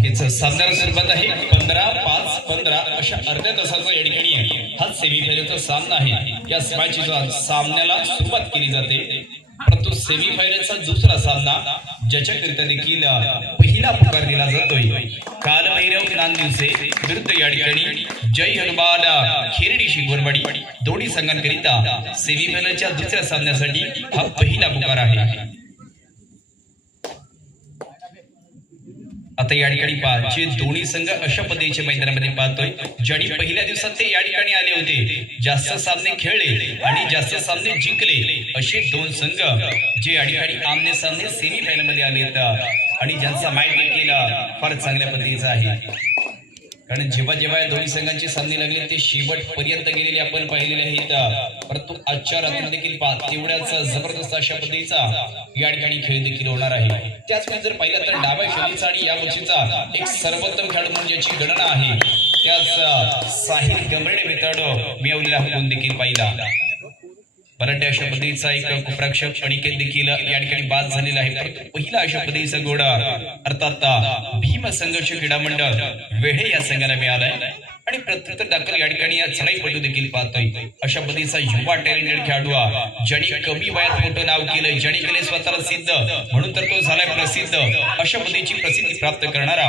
सामन्याला सुरुवात आहे 15-5-15 अशा अर्ध्या तासाचा या ठिकाणी हा सेमीफायनलचा सामना आहे। या मॅचच्या सामन्याला सुरुवात केली जाते, परंतु सेमीफायनलचा दुसरा सामना ज्याच्याकरिता देखील पहिला पुकार दिला जातोय कालभैरव नांदिवसे विरुद्ध या ठिकाणी जय हनुमान खेरडी शिंगोरवाडी दोन्ही संघांकरिता सेमीफायनलच्या दुसऱ्या सामन्यासाठी हा पहिला पुकार आहे। आता या ठिकाणी जे दोन्ही संघ अशा पद्धतीच्या मैदानामध्ये पाहतोय, ज्यांनी पहिल्या दिवसात ते या ठिकाणी आले होते, जास्त सामने खेळले आणि जास्त सामने जिंकले असे दोन संघ जे या ठिकाणी आमने सामने सेमीफायनल मध्ये आलेत आणि ज्यांचा मॅच देखील फार चांगल्या पद्धतीचा आहे। कारण जेव्हा जेव्हा दोन्ही संघांचे सामने लागले ते शेवटपर्यंत गेलेले आपण पाहिलेले आहेत, परंतु आजच्या रात्री देखील तेवढ्याच जबरदस्त अशा पद्धतीचा या ठिकाणी खेळ देखील होणार आहे। त्याचवेळी जर पाहिलं तर डाव्या शैलीचा आणि या वर्षीचा एक सर्वोत्तम खेळाडू म्हणून ज्याची गणना आहे त्याच साहिल गमरेडे मित्रांनो मिळवलेला गुण देखील पाहिला। परंतु अशा पद्धतीचा एक कुप्राक्षक अनिकेत देखील या ठिकाणी बाद झालेला आहे, परंतु पहिला अशा पद्धतीचा गोड अर्थात भीम संघर्ष क्रीडा मंडळ वेढे या संघाला मिळालाय आणि प्रत्युत्तर दाखल या ठिकाणी चढाईपटू देखील पाहतोय। अशा पद्धतीचा युवा टॅलेंटेड खेळाडू ज्याने कमी वयात मोठं नाव केलंय, ज्याने केले स्वतःला सिद्ध म्हणून तर तो झालाय प्रसिद्ध। अशा पद्धतीची प्रसिद्धी प्राप्त करणारा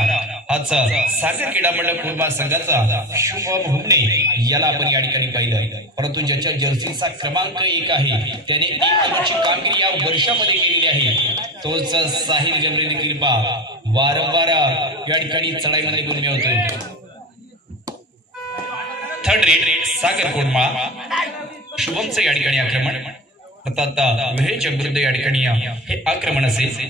आज सागर क्रीडा मंडळ कुर्मा संघाचा शुभम हुमणे याला आपण या ठिकाणी पाहिलं, परंतु ज्याच्या जर्सीचा क्रमांक 1 आहे त्याने एक नंबरची कामगिरी या वर्षामध्ये केलेली आहे, तोच साहिल जमरे देखील वारंवार या ठिकाणी चढाईमध्ये गुण मिळवतोय। थर्ड रेट सागर कोडमा शुभमचं या ठिकाणी आक्रमण अर्थात वेळेच्या विरुद्ध या ठिकाणी हे आक्रमण असेल।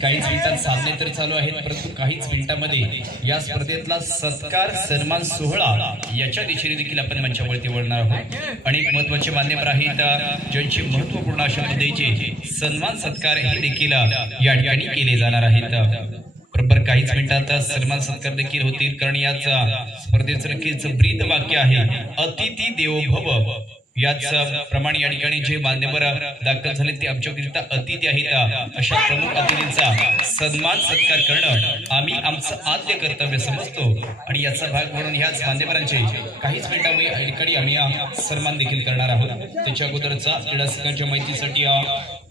काहीच मिनिटात सामने तर चालू आहेत, परंतु काहीच मिनिटांमध्ये या स्पर्धेतला सत्कार सन्मान सोहळा याच्या दिशेने देखील आपण मंचावरती वळणार आहोत। अनेक महत्वाचे मान्यवर आहेत ज्यांची महत्वपूर्ण अशा पद्धतीचे सन्मान सत्कार हे देखील या ठिकाणी केले जाणार आहेत। बरोबर काहीच मिनिटात सन्मान सत्कार देखील होतील, कारण याचा स्पर्धेचं नक्कीच ब्रीद वाक्य आहे अतिथी देवो भव। याच प्रमाणे या ठिकाणी जे मान्यवर दाखल झाले ते आमच्याकरिता अतिथी आहेत, अशा प्रमुख अतिथींचा सन्मान सत्कार करणं आम्ही आमचं आद्य कर्तव्य समजतो आणि याचा भाग म्हणून ह्याच मान्यवरांचे काहीच मिनिटांमध्ये या ठिकाणी आम्ही सन्मान देखील करणार आहोत। त्याच्या अगोदरचा क्रीडा संघाच्या माहितीसाठी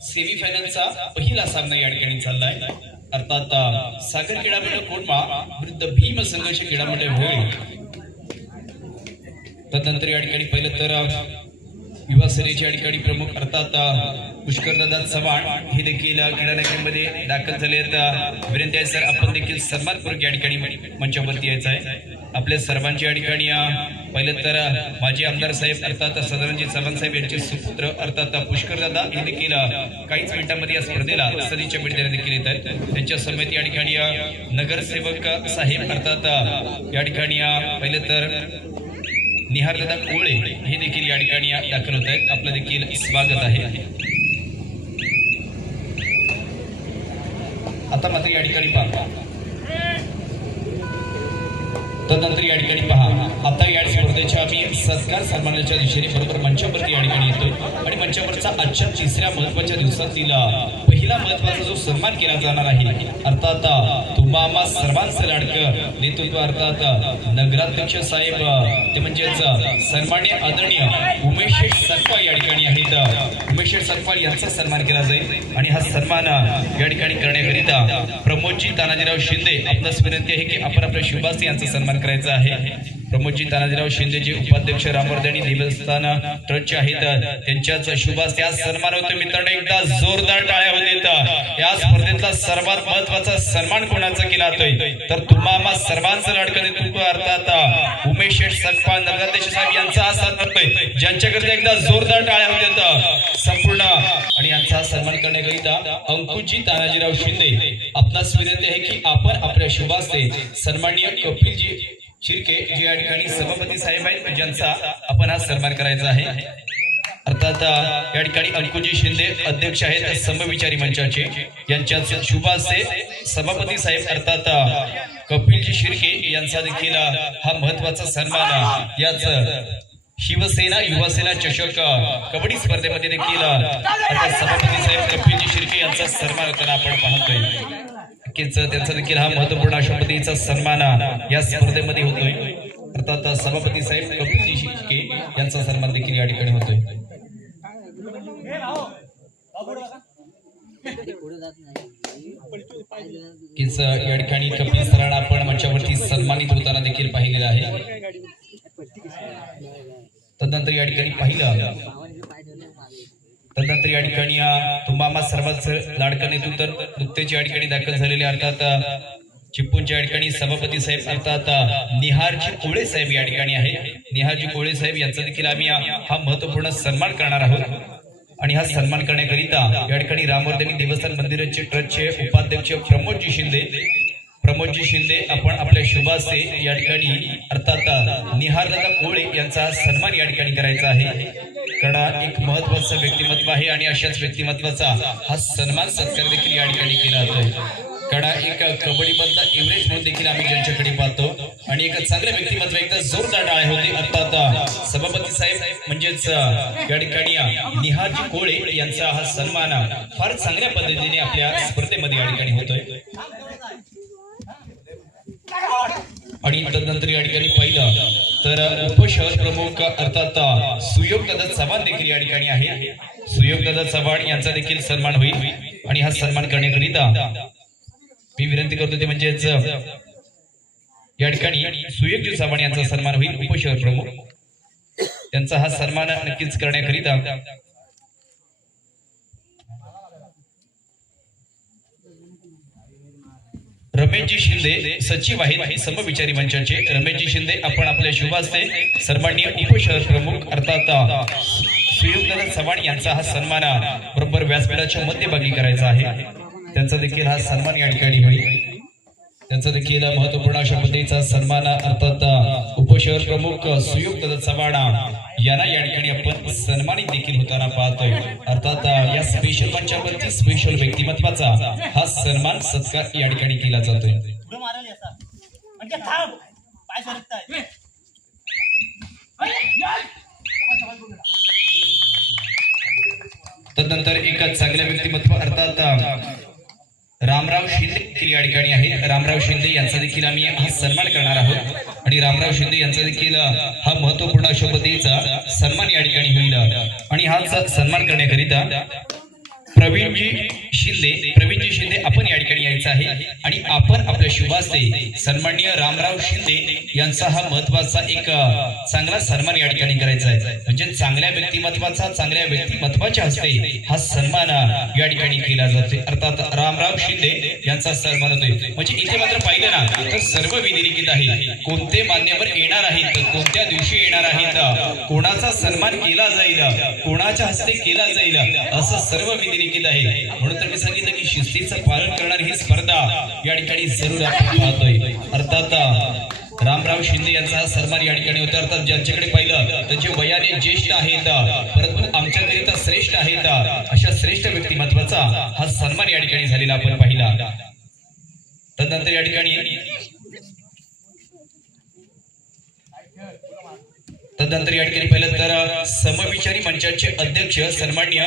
सेमीफायनलचा पहिला सामना या ठिकाणी चाललाय, अर्थात सागर क्रीडा मंडळ कोडमा विरुद्ध भीम संघर्ष क्रीडा मंडळ होईल। तदनंतर या ठिकाणी पहिलं तर युवा सेनेचे या ठिकाणी प्रमुख अर्थात पुष्करदादा चव्हाण हे देखील क्रीडा नगरीमध्ये दाखल झाले आहेत। विनंती आहे सर आपण देखील सन्मानपूर्वक या ठिकाणी मंचावरती यायचं आहे। आपल्या सर्वांची या ठिकाणी पहिलं तर माजी आमदार साहेब अर्थात सदानंदजी चव्हाण साहेब यांचे सुपुत्र अर्थात पुष्करदादा हे देखील काहीच मिनिटांमध्ये या स्पर्धेला सदीच्या भेट देण्यात देखील येत आहेत। त्यांच्या समेत या ठिकाणी नगरसेवक साहेब अर्थात या ठिकाणी पहिलं तर निहारदादा कोळे हे देखील या ठिकाणी दाखल होत आहेत, आपलं देखील स्वागत आहे। आता मात्र या ठिकाणी पहा, तदनंतर या ठिकाणी पहा आता या स्पर्धेच्या आम्ही सत्कार सन्मानाच्या दिशेने बरोबर मंचावरती या ठिकाणी येतो आणि मंचावरचा आजच्या तिसऱ्या महत्वाच्या दिवसातील पहिला महत्वाचा जो सन्मान केला जाणार आहे अर्थात तुम्हा आम्हा सर्वांचं लाडकं नेतृत्व अर्थात नगराध्यक्ष साहेब ते म्हणजेच सन्माननीय आदरणीय उमेश सरपाळ या ठिकाणी आहेत। उमेश सरपाळ यांचा सन्मान केला जाईल आणि हा सन्मान या ठिकाणी करण्याकरिता प्रमोदजी तानाजीराव शिंदे आपणास विनंती आहे की आपण आपल्या शुभास्ती यांचा सन्मान करायचा आहे। प्रमोदजी तानाजीराव शिंदे जे उपाध्यक्ष रामवर्धनी देवस्थान ट्रस्टचे आहेत त्यांच्याच शुभास्ते आज सन्मान होतो. मित्रांनो एकदा जोरदार टाळ्या होते. या स्पर्धेतला सर्वात महत्वाचा सन्मान कोणाचा केला जातोय तर तुम्हा सर्वांचं लाडकं नेतृत्व अर्थात उमेश शेठ सनपाल नगराध्यक्ष साहेब यांचा हा साथ होतोय, ज्यांच्याकडे एकदा जोरदार टाळ्या होत्या संपूर्ण. आणि यांचा सन्मान करण्याकरिता अंकुशजी तानाजीराव शिंदे आपणास विनंती आहे की आपण आपल्या शुभास्ते सन्माननीय कपिलजी शिर्के जे या ठिकाणी सभापती साहेब आहेत ज्यांचा आपण हा सन्मान करायचा आहे. अर्थात या ठिकाणी अंकुशजी शिंदे अध्यक्ष आहेत समविचारी मंचाचे, यांच्याच शुभास्ते सभापती साहेब अर्थात कपिलजी शिर्के यांचा देखील हा महत्वाचा सन्मान याच शिवसेना युवासेना चषक कबड्डी स्पर्धेमध्ये देखील आता सभापती साहेब कपिलजी शिर्के यांचा सन्मान होताना आपण पाहतोय. नक्कीच त्यांचा देखील हा महत्वपूर्ण अशा पद्धतीचा सन्मान या स्पर्धेमध्ये होतोय. अर्थात सभापती साहेब कपिलजी शिर्के यांचा सन्मान देखील या ठिकाणी होतोय. या ठिकाणी कपिल सरांना आपण मंचावरती सन्मानित होताना देखील पाहिलेलं आहे. तदनंतर या ठिकाणी तदनंतर या ठिकाणी तुम्हाला सर्वात लाडकं नेतृत्व नुकतेच या ठिकाणी दाखल झालेले अर्थात चिपळूणच्या या ठिकाणी सभापती साहेब अर्थात निहारजी कोळे साहेब या ठिकाणी आहे. निहारजी कोळे साहेब यांचा देखील आम्ही हा महत्वपूर्ण सन्मान करणार आहोत. आणि हा सन्मान करण्याकरिता या ठिकाणी रामवर्धनी देवस्थान मंदिराचे ट्रस्टचे उपाध्यक्ष प्रमोदजी शिंदे आपण आपल्या शुभास्ते या ठिकाणी अर्थात निहारदादा कोळे यांचा सन्मान या ठिकाणी करायचा आहे. कारण एक महत्वाचं व्यक्तिमत्व आहे आणि अशाच व्यक्तिमत्वाचा हा सन्मान सत्कार देखील या ठिकाणी केला जातोय. कारण एक कबड्डी मधला एव्हरेज म्हणून देखील आम्ही ज्यांच्याकडे पाहतो आणि एक चांगले व्यक्तिमत्व एकदा जोरदार टाळ्या होते. अर्थात सभापती साहेब म्हणजेच या ठिकाणी निहारजी कोळे यांचा हा सन्मान फार चांगल्या पद्धतीने आपल्या स्पर्धेमध्ये या ठिकाणी होतोय. आणि तदनंतर या ठिकाणी पाहिलं तर उपशहर प्रमुख अर्थात सुयोगदादा चव्हाण देखील या ठिकाणी आहे. सुयोगदादा चव्हाण यांचा देखील सन्मान होईल. आणि हा सन्मान करण्याकरिता मी विनंती करतो ते म्हणजेच या ठिकाणी सुयोगजी चव्हाण यांचा सन्मान होईल. उपशहर प्रमुख त्यांचा हा सन्मान नक्कीच करण्याकरिता रमेशजी शिंदे सचिव आहेत समविचारी मंचाचे. रमेशजी शिंदे आपण आपल्या शुभास्ते सन्माननीय उपशहर प्रमुख अर्थात सुयोगदादा चव्हाण यांचा हा सन्मान बरोबर व्यासपीठाच्या मध्यभागी करायचा आहे. त्यांचा देखील हा सन्मान या ठिकाणी होईल. त्यांचा देखील महत्वपूर्ण अशा पद्धतीचा सन्मान अर्थात उपशहर प्रमुख सुयोगदादा चव्हाण यांना या ठिकाणी आपण सन्मानित देखील होताना पाहतोय. अर्थात या स्पेशल मंचावरती स्पेशल व्यक्तिमत्वाचा हा सन्मान सत्कार या ठिकाणी केला जातोय. तदनंतर एक चांगल्या व्यक्तिमत्व अर्थात रामराव शिंदे या ठिकाणी आहे. रामराव शिंदे यांचा देखील आम्ही हा सन्मान करणार आहोत. आणि रामराव शिंदे यांचा देखील हा महत्वपूर्ण अशा पद्धतीचा सन्मान या ठिकाणी होईल. आणि हा सन्मान करण्याकरिता प्रवीणजी शिंदे आपण या ठिकाणी यायचं आहे. आणि आपण आपल्या शुभास्ते सन्माननीय रामराव शिंदे यांचा हा महत्वाचा एक चांगला सन्मान या ठिकाणी करायचा आहे. म्हणजे चांगल्या व्यक्तिमत्वाच्या हस्ते हा सन्मान या ठिकाणी केला जातो. अर्थात रामराव शिंदे यांचा सन्मान होतोय. म्हणजे इथे मात्र पाहिलं ना तर सर्व विधिलिखित आहे. कोणते मान्यवर येणार आहेत, कोणत्या दिवशी येणार आहेत, कोणाचा सन्मान केला जाईल, कोणाच्या हस्ते केला जाईल, असं सर्व विधिलिखित आहे. म्हणून तर मी सांगितलं की शिस्तीचं पालन करणारी ही स्पर्धा या ठिकाणी जरूर आपण पाहतोय. अर्थात रामराव शिंदे यांचा सन्मान या ठिकाणी होता. अर्थात ज्यांच्याकडे पाहिलं त्यांचे वयाने ज्येष्ठ आहेत परंतु आमच्याकरिता श्रेष्ठ आहेत अशा श्रेष्ठ व्यक्तिमत्वाचा हा सन्मान या ठिकाणी झालेला आपण पाहिला. तदनंतर या ठिकाणी पाहिलं तर समविचारी मंचाचे अध्यक्ष सन्माननीय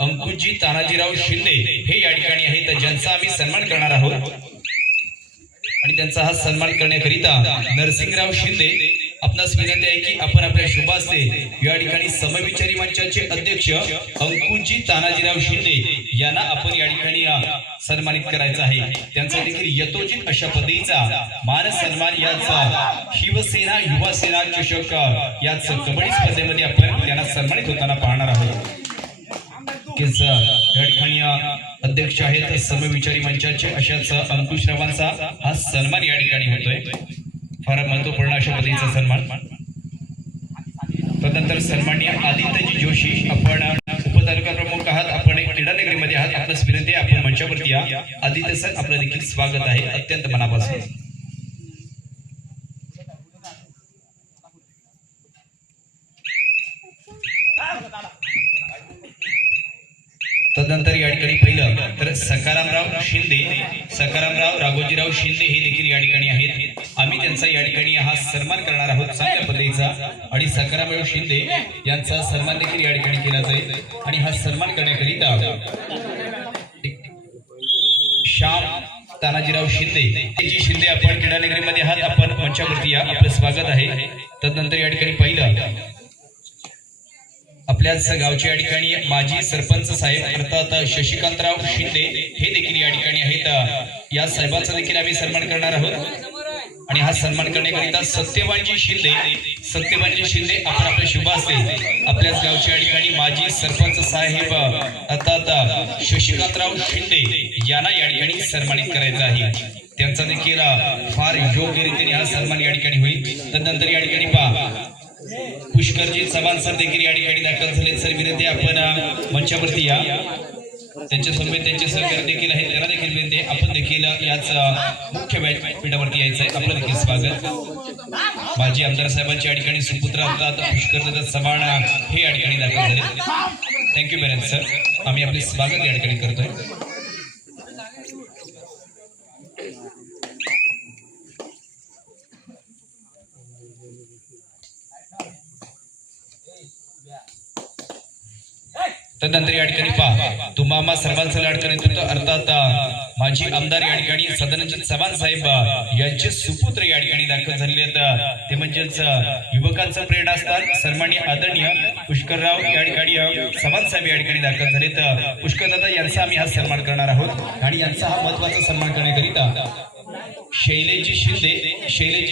अंकुशजी तानाजीराव शिंदे हे या ठिकाणी आहेत, ज्यांचा आम्ही सन्मान करणार आहोत. आणि त्यांचा हा सन्मान करण्याकरिता नरसिंगराव शिंदे आपणास विनंती आहे की आपण आपल्या शुभास्ते या ठिकाणी समविचारी मंचाचे अध्यक्ष अंकुशजी तानाजीराव शिंदे यांना आपण या ठिकाणी सन्मानित करायचा आहे। त्यांचा देखील यथोचित अशा पद्धतीचा मान सन्मान याचा शिवसेना युवा सेना चषक याच कबड्डी स्पर्धेमध्ये आपण त्यांना सन्मानित होताना पाहणार आहोत। या ठिकाणी अध्यक्ष आहेत समविचारी मंचाचे अशाच अंकुशरावांचा हा सन्मान या ठिकाणी होतोय। फार महत्वपूर्ण अशा पद्धतीचा सन्मान। तदनंतर सन्माननीय आदित्यजी जोशी, आपण उपतालुका प्रमुख आहात, आपण क्रीडा नगरीमध्ये आहात, आपल्यास विनंती आहे आपण मंचावरती या। आदित्य सर, आपलं देखील स्वागत आहे अत्यंत मनापासून। तदनंतर या ठिकाणी पहिलं तर सकारामराव शिंदे, सकारामराव राघोजीराव शिंदे हे देखील या ठिकाणी आहेत। आम्ही त्यांचा या ठिकाणी हा सन्मान करणार आहोत चांगल्या पद्धतीचा, आणि सकारामराव शिंदे यांचा सन्मान देखील या ठिकाणी केला जाईल। आणि हा सन्मान करण्याकरिता श्याम तानाजीराव शिंदे आपण क्रीडा नगरीमध्ये आहात, आपण मंचावरती या, आपलं स्वागत आहे। तदनंतर या ठिकाणी पहिलं आपल्याच गावच्या या ठिकाणी माजी सरपंच साहेब अर्थात शशिकांतराव शिंदे हे देखील या ठिकाणी आहेत। या साहेबांचा देखील आम्ही सन्मान करणार आहोत। आणि हा सन्मान करण्याकरिता सत्यवानजी शिंदे आपण आपल्या शुभ हस्ते आपल्याच गावच्या या ठिकाणी माजी सरपंच साहेब अर्थात शशिकांतराव शिंदे यांना या ठिकाणी सन्मानित करायचं आहे। त्यांचा देखील फार योग्य रीतीने हा सन्मान या ठिकाणी होईल। तदनंतर या ठिकाणी पहा पुष्करजी चव्हाण सर देखील या ठिकाणी दाखल झाले। सर विनंती आपण मंचावरती या, त्यांच्या समवेत त्यांचे सहकारी देखील आहेत, त्यांना देखील विनंती आहे आपण देखील याच मुख्य व्यासपीठावरती यायचं आहे। आपलं देखील स्वागत। माजी आमदार साहेबांच्या या ठिकाणी सुपुत्र असतात पुष्कर चव्हाण हे या ठिकाणी दाखल झाले। थँक्यू व्हेरी मच सर, आम्ही आपले स्वागत या ठिकाणी करतोय। तदनंतर या ठिकाणी पहा तुम्हा सर्वांचा लाडका नेतृत्व अर्थात माजी आमदार या ठिकाणी सदानंद चव्हाण साहेब यांचे सुपुत्र या ठिकाणी दाखल झालेले आहेत। ते म्हणजेच युवकांचं प्रेरणास्थान सन्माननीय आदरणीय पुष्करराव या ठिकाणी चव्हाण साहेब या ठिकाणी दाखल झालेत। पुष्करदादा यांचा आम्ही हा सन्मान करणार आहोत, आणि यांचा हा महत्वाचा सन्मान करण्याकरिता शैलेजी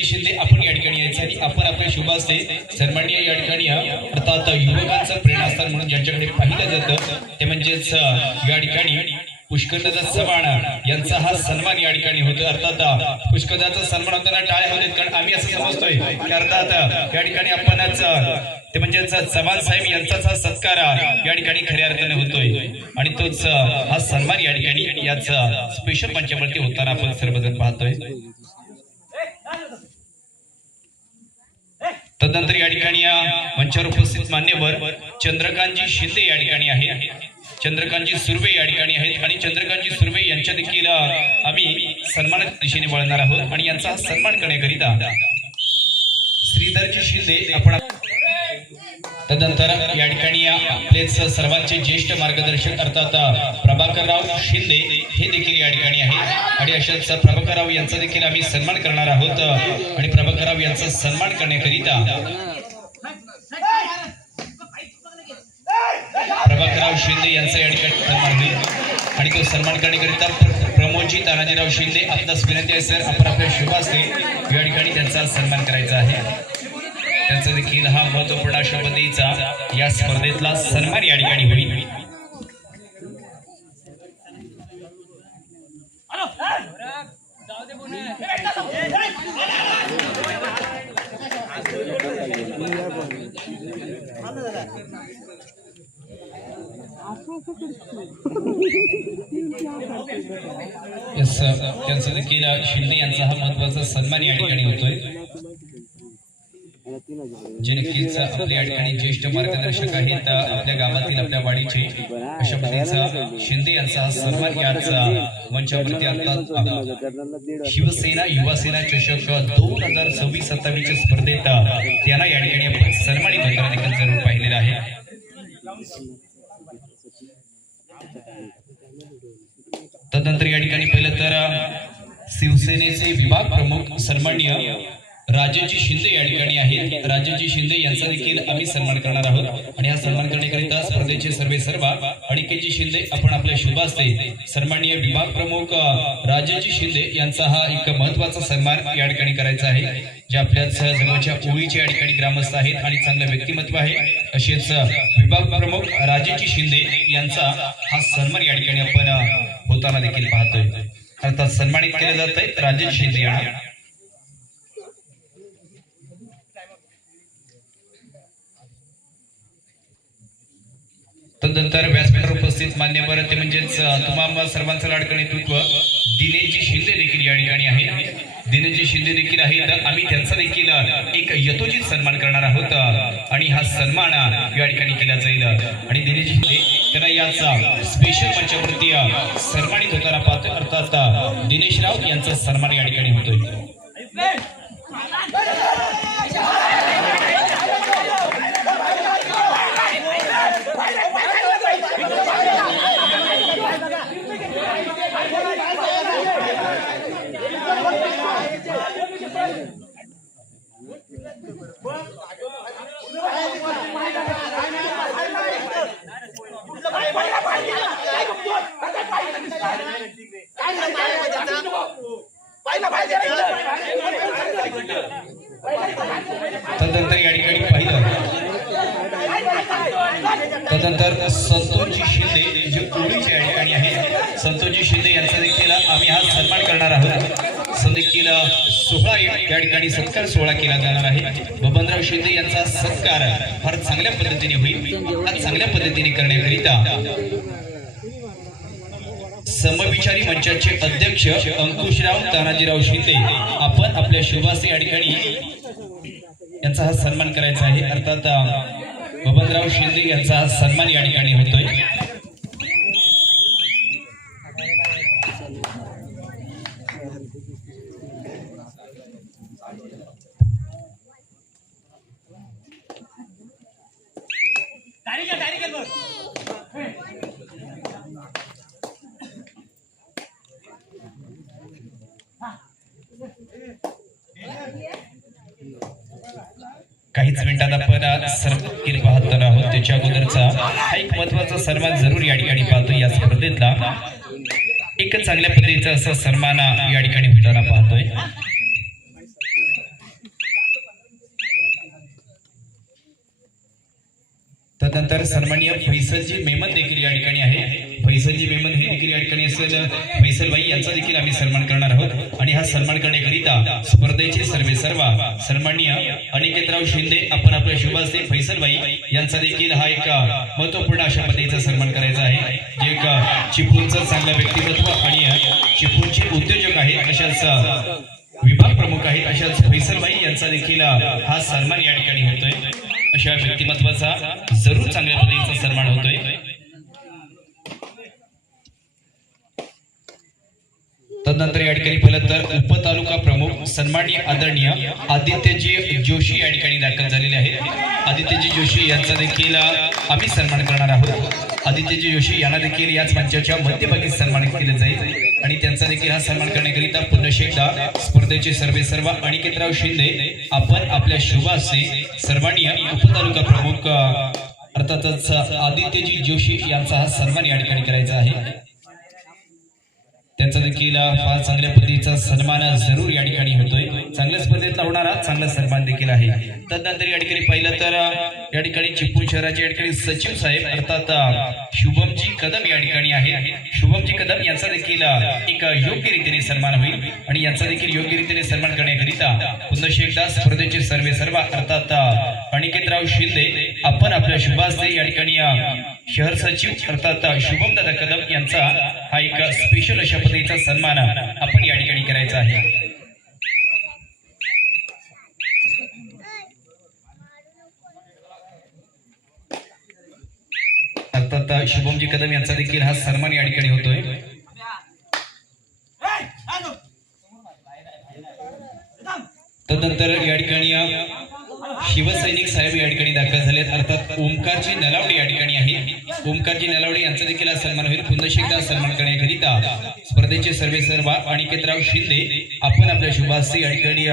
शिंदे आपण या ठिकाणी यायचं, आणि आपण आपल्या शुभ हस्ते सन्माननीय या ठिकाणी अर्थात युवकांचं प्रेरणास्थान म्हणून ज्यांच्याकडे पाहिलं जातं ते म्हणजेच या ठिकाणी पुष्करदादा चव्हाण यांचा हा सन्मान या ठिकाणी होतो। अर्थात पुष्करदाचा सन्मान होताना टाळ्या होते, कारण आम्ही असं समजतोय की अर्थात या ठिकाणी आपणच ते म्हणजेच चव्हाण साहेब यांचाच हा सत्कार या ठिकाणी खऱ्या अर्थाने होतोय, आणि तोच हा सन्मान या ठिकाणी याच स्पेशल मंचावरती होताना आपण सर्वजण पाहतोय। तदनंतर या ठिकाणी मंचावर उपस्थित मान्यवर चंद्रकांतजी शिंदे या ठिकाणी आहे, चंद्रकांतजी सुर्वे या ठिकाणी आहेत, आणि चंद्रकांतजी सुर्वे यांच्या देखील आम्ही सन्मानाच्या दिशेने वळणार आहोत। आणि यांचा सन्मान करण्याकरिता श्रीधरजी शिंदे आपण। तदनंतर या ठिकाणी आपलेच सर्वांचे ज्येष्ठ मार्गदर्शक अर्थात प्रभाकरराव शिंदे हे देखील या ठिकाणी आहेत, आणि अशाच प्रभाकरराव यांचा देखील आम्ही सन्मान करणार आहोत। आणि प्रभाकरराव यांचा सन्मान करण्याकरिता प्रभाकरराव शिंदे यांचा या ठिकाणी सन्मान होईल, आणि तो सन्मान करण्याकरिता प्रमोदजी तानाजीराव शिंदे आपल्यास विनंती आहे सर आपण आपल्या शुभ हस्ते या ठिकाणी त्यांचा सन्मान करायचा आहे। त्यांचा देखील हा महत्वपूर्ण अशा पद्धतीचा या स्पर्धेतला सन्मान या ठिकाणी होईल। त्यांचा देखील शिंदे यांचा हा महत्वाचा सन्मान या ठिकाणी होतोय, जे नक्कीच आपल्या या ठिकाणी ज्येष्ठ मार्गदर्शक आहेत आपल्या गावातील आपल्या वाडीचे। अशा पद्धतीचा शिंदे यांचा हा सन्मान याच मंचावरती अर्थात शिवसेना युवा सेना चषक 2026-27 स्पर्धेत त्यांना या ठिकाणी आपण सन्मानित होताना देखील जरूर पाहिलेलं आहे। तदनंतर या ठिकाणी पहिलं तर शिवसेनेचे विभाग प्रमुख सन्माननीय राजेजी शिंदे या ठिकाणी आहेत। राजेजी शिंदे यांचा देखील आम्ही सन्मान करणार आहोत आणि हा सन्मान करण्याकरिता स्पर्धेचे सर्व अनिकेतजी शिंदे आपण आपल्या शुभ हस्ते सन्माननीय विभाग प्रमुख राजेजी शिंदे यांचा हा एक महत्त्वाचा सन्मान या ठिकाणी करायचा आहे। जे आपल्याच जवळच्या ओळीचे या ठिकाणी ग्रामस्थ आहेत आणि चांगलं व्यक्तिमत्व आहे असेच विभाग प्रमुख राजेजी शिंदे यांचा हा सन्मान या ठिकाणी आपण होताना देखील पाहतोय। अर्थात सन्मानित केले जात आहेत राजेजी शिंदे यांना। तदनंतर व्यासपीठावर उपस्थित मान्यवर ते म्हणजेच तुम्हा सर्वांचं लाडकं नेतृत्व दिनेशजी शिंदे देखील या ठिकाणी आहेत। दिनेशजी शिंदे देखील आहेत। आम्ही त्यांचा देखील एक यथोचित सन्मान करणार आहोत आणि हा सन्मान या ठिकाणी केला जाईल आणि दिनेशजी शिंदे त्यांना याचा स्पेशल मंचावरती सन्मानित होताना पाहतोय। अर्थात दिनेशराव यांचा सन्मान या ठिकाणी होतोय। तदनंतर या ठिकाणी पाहिलं तदनंतर संतोषजी शिंदे जे ओळीचे या ठिकाणी आहेत। संतोषजी शिंदे यांचा देखील आम्ही हा सन्मान करणार आहोत। देखील सोहळा या ठिकाणी सत्कार सोहळा केला जाणार आहे। बबनराव शिंदे यांचा सत्कार फार चांगल्या पद्धतीने होईल। चांगल्या पद्धतीने करण्याकरिता समविचारी मंचाचे अध्यक्ष अंकुशराव तानाजीराव शिंदे आपण आपल्या शुभास्ते या ठिकाणी यांचा हा सन्मान करायचा आहे। अर्थात बबनराव शिंदे यांचा हा सन्मान या ठिकाणी होतोय। काहीच मिनिटात आपण सर्व पाहतो आहोत। त्याच्या अगोदरचा हा एक महत्वाचा सन्मान जरूर या ठिकाणी पाहतो। या स्पर्धेतला एक चांगल्या पद्धतीचा असा सन्मान या ठिकाणी होताना पाहतोय। तदनंतर सन्माननीय फैसलजी मेमन देखील या ठिकाणी आहे। फैसलजी मेमन हे देखील या ठिकाणी असेल फैसलबाई यांचा देखील आम्ही सन्मान करणार आहोत आणि हा सन्मान करण्याकरिता स्पर्धेचे सर्व सन्माननीय अनिकेतराव शिंदे आपण आपल्या शुभ हस्ते फैसलबाई यांचा देखील हा एक महत्वपूर्ण अशा पद्धतीचा सन्मान करायचा आहे। जे एक चिपळूणचं चांगलं व्यक्तिमत्व आणि चिपळूणचे उद्योजक आहेत अशाच विभाग प्रमुख आहेत अशाच फैसलबाई यांचा देखील हा सन्मान या ठिकाणी होतोय। अशा व्यक्तिमत्वाचा जरूर चांगल्या पद्धतीचा सन्मान होतोय। तदनंतर या ठिकाणी पाहिलं तर उपतालुका प्रमुख सन्माननीय आदरणीय आदित्यजी जोशी या ठिकाणी दाखल झालेले आहेत। आदित्यजी जोशी यांचा देखील आम्ही सन्मान करणार आहोत। आदित्यजी जोशी यांना देखील याच मंचाच्या मध्यभागी सन्मानित केले जाईल आणि त्यांचा देखील हा सन्मान करण्याकरिता पुन्हा एकदा स्पर्धेचे सर्व अनिकेतराव शिंदे आपण आपल्या शुभ हस्ते सन्माननीय उपतालुका प्रमुख अर्थातच आदित्यजी जोशी यांचा हा सन्मान या ठिकाणी करायचा आहे। त्यांचा देखील फार चांगल्या पद्धतीचा सन्मान जरूर या ठिकाणी होतोय। चांगल्या स्पर्धेत होणारा चांगला सन्मान देखील आहे। तदनंतर या ठिकाणी पाहिलं तर या ठिकाणी चिपळूण शहराचे या ठिकाणी सचिव साहेब अर्थात शुभमजी कदम या ठिकाणी आहेत। शुभमजी कदम यांचा देखील एक योग्य रीतीने सन्मान होईल आणि यांचा देखील योग्य रीतीने सन्मान करण्याकरिता पुन्हा एकदा स्पर्धेचे सर्व अर्थात अनिकेतराव शिंदे आपण आपल्या शुभ हस्ते या ठिकाणी शहर सचिव अर्थात शुभम दादा कदम यांचा हा एक स्पेशल अशा पद्धतीचा सन्मान आपण या ठिकाणी करायचा आहे। अर्थात शुभमजी कदम यांचा देखील हा सन्मान या ठिकाणी होतोय। तदनंतर या ठिकाणी शिवसैनिक साहेब या ठिकाणी दाखल झालेत। अर्थात ओमकारजी नलावडे या ठिकाणी आहे। ओमकारजी नलावडे यांचा देखील आज सन्मान होईल। पुन्हा एकदा सन्मान करण्याकरिता स्पर्धेचे सर्वेसर्वा अनिकेतराव शिंदे आपण आपल्या शुभास्ते या ठिकाणी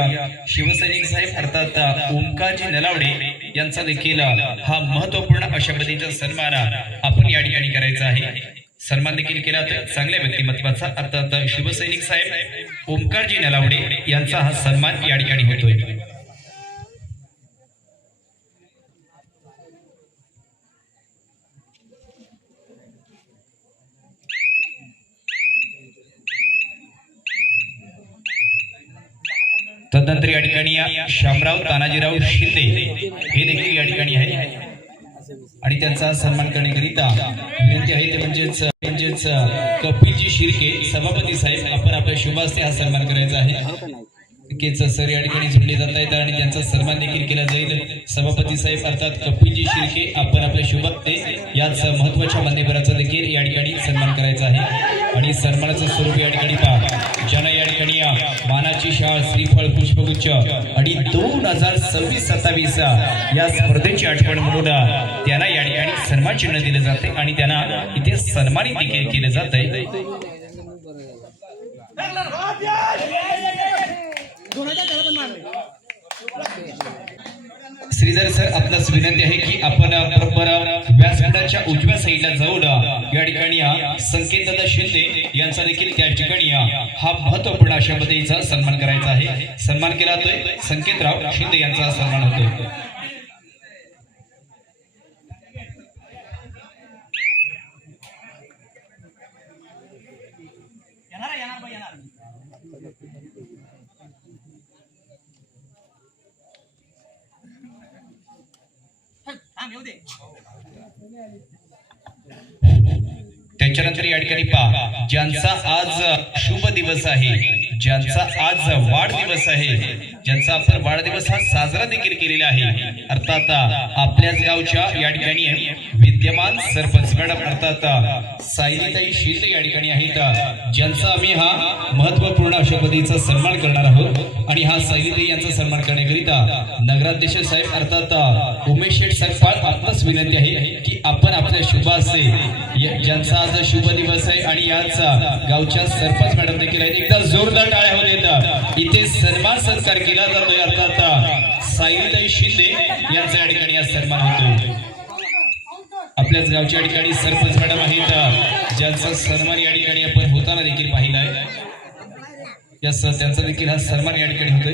शिवसैनिक साहेब अर्थात ओमकारजी नलावडे यांचा देखील हा महत्वपूर्ण अशा पद्धतीचा सन्मान आपण या ठिकाणी करायचा आहे। सन्मान देखील केला तर चांगल्या व्यक्तिमत्वाचा अर्थात शिवसैनिक साहेब ओमकारजी नलावडे यांचा हा सन्मान या ठिकाणी होतोय। तदनंतर या ठिकाणी शामराव तानाजीराव शिंदे हे देखील या ठिकाणी आहे आणि त्यांचा सन्मान करण्याकरिता विनंती आहे ते म्हणजेच कपिलजी शिर्के सभापती साहेब आपण आपल्या शुभास्ते हा सन्मान करायचा आहे। नक्कीच सर या ठिकाणी जोडले जात आहेत आणि त्यांचा सन्मान देखील केला जाईल। सभापती साहेब अर्थात कपिलजी शिर्के आपण आपल्या शुभास्ते याच महत्वाच्या मान्यवराचा देखील या ठिकाणी सन्मान करायचा आहे आणि सन्मानाचं स्वरूप या ठिकाणी पहा ज्यांना या ठिकाणी मानाची शाळ श्रीफळ पुष्पगुच्छ आणि 2026-27 या स्पर्धेची आठवण म्हणून त्यांना या ठिकाणी सन्मान चिन्ह दिले जाते आणि त्यांना इथे सन्मानित देखील केले जाते। श्रीधर सर आपणास विनंती आहे की आपण बरोबर व्यासपीठाच्या उजव्या साईडला जाऊन या ठिकाणी संकेतदादा शिंदे यांचा देखील त्या ठिकाणी हा महत्वपूर्ण अशा पद्धतीचा सन्मान करायचा आहे। सन्मान केला जातोय संकेतराव शिंदे यांचा सन्मान होतोय। त्याच्यानंतर या ठिकाणी पहा ज्यांचा आज शुभ दिवस आहे, ज्यांचा आज वाढदिवस आहे, ज्यांचा आपण वाढदिवस हा साजरा देखील केलेला आहे अर्थात आपल्याच गावच्या या ठिकाणी विद्यमान सरपंच मॅडम अर्थात सायलीताई शिंदे या ठिकाणी आहेत ज्यांचा आम्ही हा महत्वपूर्ण अशा पद्धतीचा सन्मान करणार आहोत आणि हा सायलीताई यांचा सन्मान करण्याकरिता नगराध्यक्ष साहेब अर्थात उमेश शेठ साहेब आपणास विनंती आहे की आपण आपल्या शुभास्ते ज्यांचा आज शुभ दिवस आहे आणि याच गावच्या सरपंच मॅडम देखील आहेत एकदा जोरदार टाळ्या होऊ देतात इथे सन्मान सत्कार केला जातोय अर्थात सायलीताई शिंदे यांचा या ठिकाणी आज सन्मान होतो। आपल्याच गावच्या ठिकाणी सरपंच मॅडम आहेत ज्यांचा सन्मान या ठिकाणी आपण होताना देखील पाहिला आहे त्यांचा देखील हा सन्मान या ठिकाणी होतोय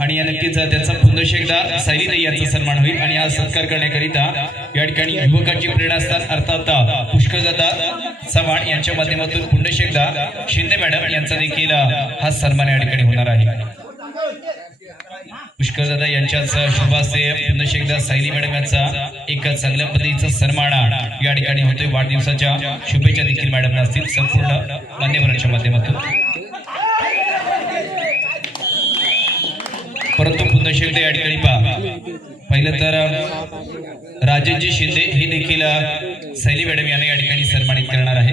आणि या नक्कीच त्याचा पुन्हा एकदा सायलीताई यांचा सन्मान होईल आणि हा सत्कार करण्याकरिता या ठिकाणी युवकांची प्रेरणास्थान अर्थात पुष्कळदादा चव्हाण यांच्या माध्यमातून पुन्हा एकदा शिंदे मॅडम यांचा देखील हा सन्मान या ठिकाणी होणार आहे। पुष्कळदादा यांच्याच शुभास्ते पुन्हा एकदा सायली मॅडम यांचा एक चांगल्या पद्धतीचा सन्मान या ठिकाणी होतोय। वाढदिवसाच्या शुभेच्छा देखील मॅडम असतील संपूर्ण मान्यवरांच्या माध्यमातून। परंतु पुन्हा एकदा या ठिकाणी पहा पहिलं तर राजेशजी शिंदे हे देखील सायली मॅडम यांना या ठिकाणी सन्मानित करणार आहे।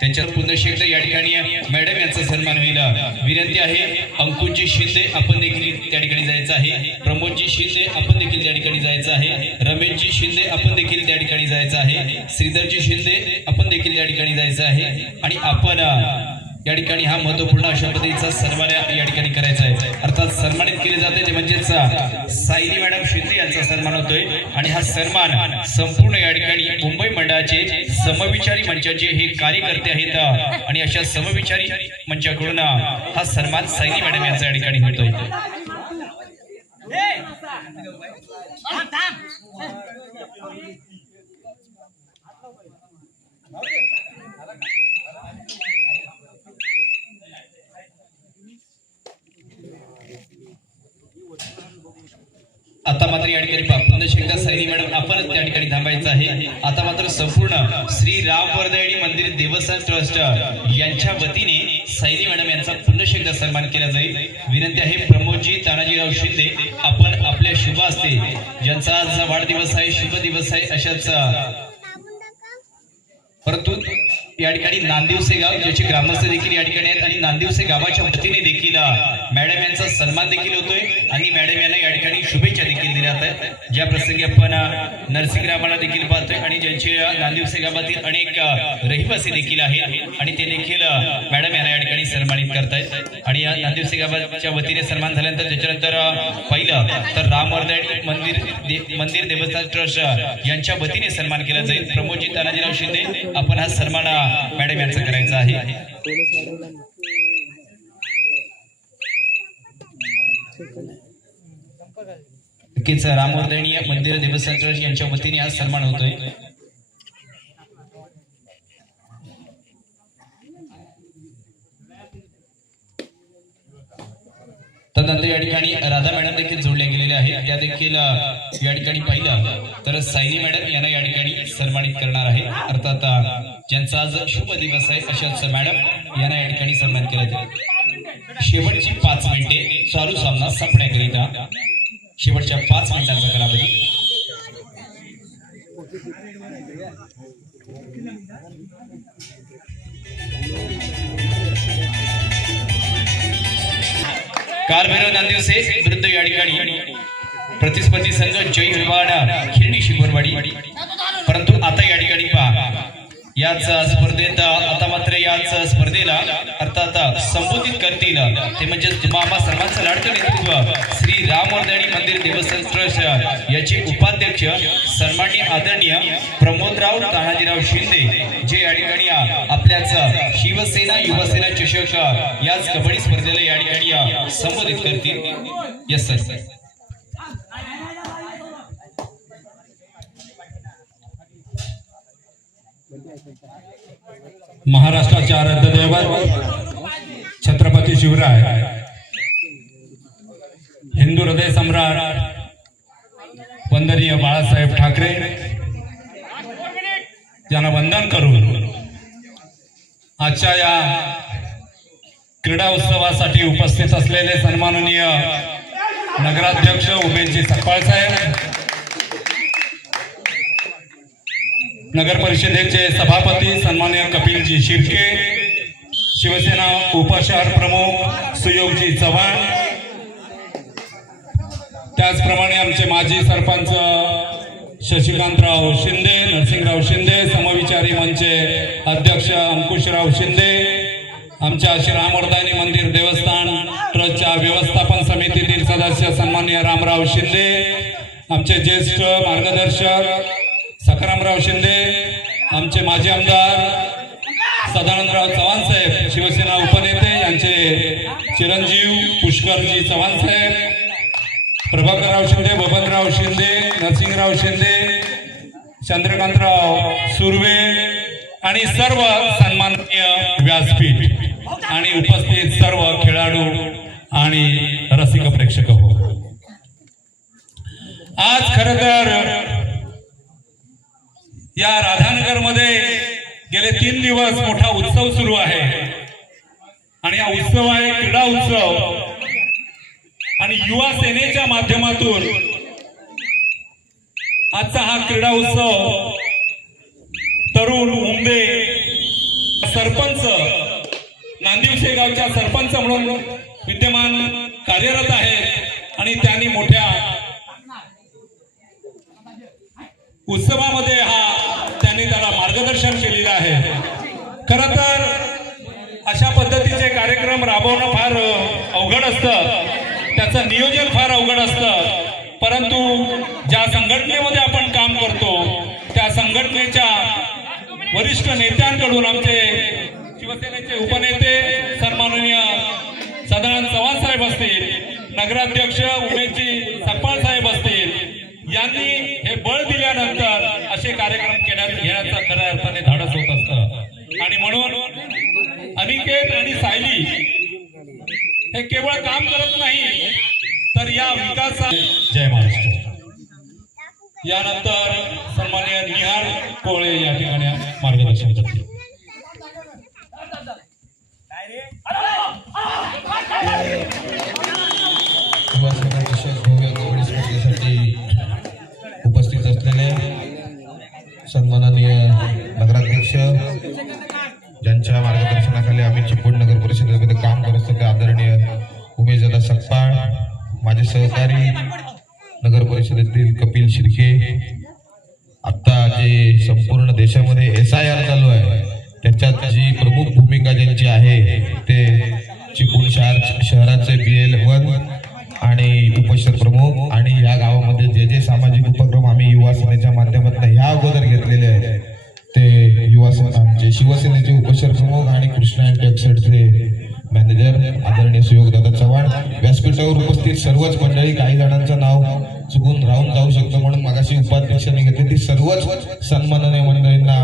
त्यांच्यावर पुन्हा एकदा या ठिकाणी मॅडम यांचा सन्मान होईल। विनंती आहे अंकुशजी शिंदे आपण देखील त्या ठिकाणी जायचं आहे, प्रमोदजी शिंदे आपण देखील त्या ठिकाणी जायचं आहे, रमेशजी शिंदे आपण देखील त्या ठिकाणी जायचं आहे, श्रीधरजी शिंदे आपण देखील त्या ठिकाणी जायचं आहे आणि आपण या ठिकाणी हा महत्वपूर्ण अशा पद्धतीचा सन्मान या ठिकाणी करायचा आहे अर्थात सन्मानित केले जाते ते म्हणजेच सायली मॅडम शिंदे यांचा सन्मान होतोय आणि हा सन्मान संपूर्ण या ठिकाणी मुंबई मंडळाचे समविचारी मंचाचे हे कार्यकर्ते आहेत आणि अशा समविचारी मंचाकडून हा सन्मान सायली मॅडम यांचा या ठिकाणी होतोय। आता मात्र या ठिकाणी पुन्हा सायली मॅडम आपण त्या ठिकाणी थांबायचं आहे। आता मात्र संपूर्ण श्री राम वर्दळी मंदिर देवस्थान ट्रस्ट यांच्या वतीने सायली मॅडम यांचा पुन्हा एकदा सन्मान केला जाईल। विनंती आहे प्रमोदजी तानाजीराव शिंदे आपण आपल्या शुभ असते ज्यांचा आज वाढदिवस आहे, शुभ दिवस आहे अशाच परंतु या ठिकाणी नांदिवसे गाव ज्याचे ग्रामस्थ देखील या ठिकाणी आहेत आणि नांदिवसे गावाच्या वतीने देखील मॅडम यांचा सन्मान देखील होतोय आणि मॅडम यांना या ठिकाणी शुभेच्छा देखील दिल्या जातात। ज्या प्रसंगी आपण नरसिंगरावांना देखील पाहतोय आणि ज्यांचे नांदिवसे गावातील अनेक रहिवासी देखील आहेत आणि ते देखील मॅडम यांना या ठिकाणी सन्मानित करतायत। आणि या नांदिवसे गावाच्या वतीने सन्मान झाल्यानंतर त्याच्यानंतर पहिलं तर रामवर्धनी मंदिर देवस्थान ट्रस्ट यांच्या वतीने सन्मान केला जाईल। प्रमोदजी तानाजीराव शिंदे आपण हा सन्मान मॅडम यांचा करायचा आहे। नक्कीच रामवर्धनी मंदिर देवस्थान ट्रस्ट यांच्या वतीने आज सन्मान होतोय। तदनंतर या ठिकाणी राधा मॅडम देखील जोडल्या गेलेल्या आहेत, त्या देखील या ठिकाणी पाहिलं तर सायली मॅडम यांना या ठिकाणी सन्मानित करणार आहे। अर्थात ज्यांचा आज शुभ दिवस आहे अशाच मॅडम यांना या ठिकाणी सन्मान केला जाईल। शेवटची 5 मिनिटे चालू सामना संपण्याकरिता शेवटच्या 5 मिनिटांचा कालावधी। कालभैरव नांदिवसे विरुद्ध या ठिकाणी प्रतिस्पर्धी संघ जय विवाडा खिरडी शिखरवाडी, परंतु आता या ठिकाणी पहा याच स्पर्धेत आता मात्र याच स्पर्धेला अर्थात संबोधित करतील ते म्हणजे मामा सर्वांचं लाडकं नेतृत्व श्री रामवर्धनी मंदिर देवस्थान ट्रस्ट याचे उपाध्यक्ष सन्माननीय आदरणीय प्रमोदराव तानाजीराव शिंदे, जे या ठिकाणी आपल्याच शिवसेना युवसेना चषक याच कबड्डी स्पर्धेला या ठिकाणी संबोधित करतील। Yes sir. महाराष्ट्राचे आराध्य दैवत छत्रपती शिवराय, हिंदू हृदय सम्राट वंदनीय बाळासाहेब ठाकरे यांना वंदन करून आजच्या या क्रीडा उत्सवासाठी उपस्थित असलेले सन्माननीय नगराध्यक्ष उमेशजी सकपाळ साहेब, नगर परिषदेचे सभापती सन्माननीय कपिलजी शिर्के, शिवसेना उपशहर प्रमुख सुयोगजी चव्हाण, त्याचप्रमाणे आमचे माजी सरपंच शशिकांतराव शिंदे, नरसिंगराव शिंदे, समविचारी मंचचे अध्यक्ष अंकुशराव शिंदे, आमच्या श्री रामवर्धनी मंदिर देवस्थान ट्रस्टच्या व्यवस्थापन समितीतील सदस्य सन्माननीय रामराव शिंदे, आमचे ज्येष्ठ मार्गदर्शक सखारामराव शिंदे, आमचे माजी आमदार सदानंदराव चव्हाण साहेब शिवसेना उपनेते, यांचे चिरंजीव पुष्करजी चव्हाण साहेब, प्रभाकरराव शिंदे, बबनराव शिंदे, नरसिंगराव शिंदे, चंद्रकांतराव सुर्वे आणि सर्व सन्माननीय व्यासपीठ आणि उपस्थित सर्व खेळाडू आणि रसिक प्रेक्षक हो, आज खरं तर या राधानगर मध्ये गेले 3 दिवस मोठा उत्सव सुरू आहे आणि हा उत्सव आहे क्रीडा उत्सव आणि युवा सेनेच्या माध्यमातून आजचा हा क्रीडा उत्सव तरुण उमदे सरपंच नांदिवसे गावच्या सरपंच म्हणून विद्यमान कार्यरत आहेत आणि त्यांनी मोठ्या उत्सवामध्ये त्यांनी त्याला मार्गदर्शन केलेलं आहे। खरं तर अशा पद्धतीचे कार्यक्रम राबवणं फार अवघड असतं, त्याचं नियोजन फार अवघड असतं, परंतु ज्या संघटनेमध्ये आपण काम करतो त्या संघटनेच्या वरिष्ठ नेत्यांकडून आमचे शिवसेनेचे उपनेते सन्माननीय सदानंद चव्हाण साहेब असतील, नगराध्यक्ष उमेशजी सकपाळ साहेब असतील, यांनी हे बळ दिल्यानंतर असे कार्यक्रम घेण्याचा खऱ्या अर्थाने धाडस होत असतं। आणि म्हणून अनिकेत आणि सायली हे केवळ काम करत नाही तर या विकासा जय महाराष्ट्र। यानंतर सन्माननीय निहार कोळे या ठिकाणी मार्गदर्शन करतील। उपस्थित असलेले सन्माननीय नगराध्यक्ष, ज्यांच्या मार्गदर्शनाखाली आम्ही चिपळूण नगर परिषदेमध्ये काम करत असतो, ते आदरणीय उमेशदादा सकपाळ, माझे सहकारी नगर परिषदेतील कपिल शिर्के. आता जे संपूर्ण देशामध्ये SIR चालू आहे त्याच्यात जी प्रमुख भूमिका ज्यांची आहे ते चिपळूण शहराचे BL1 आणि उपशहर प्रमुख, आणि या गावामध्ये जे जे सामाजिक उपक्रम आम्ही युवा सेनेच्या माध्यमातून ह्या अगोदर घेतलेले आहेत ते युवा सेना आमचे शिवसेनेचे उपशहर प्रमुख आणि कृष्णा अँड टेक्सटाईलचे मॅनेजर आदरणीय सुयोगदादा चव्हाण. व्यासपीठावर उपस्थित सर्वच मंडळी, काही जणांचं नाव चुकून राहून जाऊ शकतं म्हणून मागाशी उपाध्यक्षांनी घेतली ती सर्वच सन्माननीय मंडळींना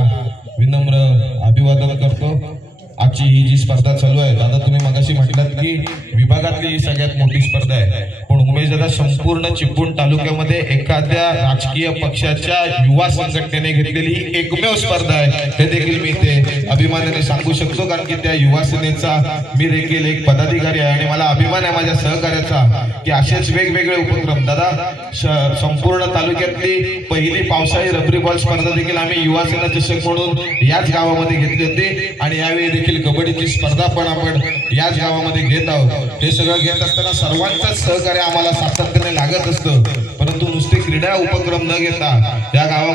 विनम्र अभिवादन करतो. आजची ही जी स्पर्धा चालू आहे, दादा तुम्ही मगाशी म्हटलात की विभागातली ही सगळ्यात मोठी स्पर्धा आहे, पण उमेशदादा संपूर्ण चिपळूण तालुक्यामध्ये एखाद्या राजकीय पक्षाच्या युवा संघटनेने घेतलेली ही एकमेव स्पर्धा आहे हे देखील मी ते अभिमानाने सांगू शकतो. कारण की त्या युवा सेनेचा मी देखील एक पदाधिकारी आहे आणि मला अभिमान आहे माझ्या सहकार्याचा की असेच वेगवेगळे उपक्रम. दादा संपूर्ण तालुक्यातली पहिली पावसाळी रबरी बॉल स्पर्धा देखील आम्ही युवा सेना चषक म्हणून याच गावामध्ये घेतली होती आणि यावेळी देखील कबड्डीची स्पर्धा पण आपण याच गावामध्ये घेत आहोत. हे सगळं घेत असताना सर्वांचंच सहकार्य आम्हाला सातत्याने लागत असतं, परंतु नुसते क्रीडा उपक्रम न घेता या गावामध्ये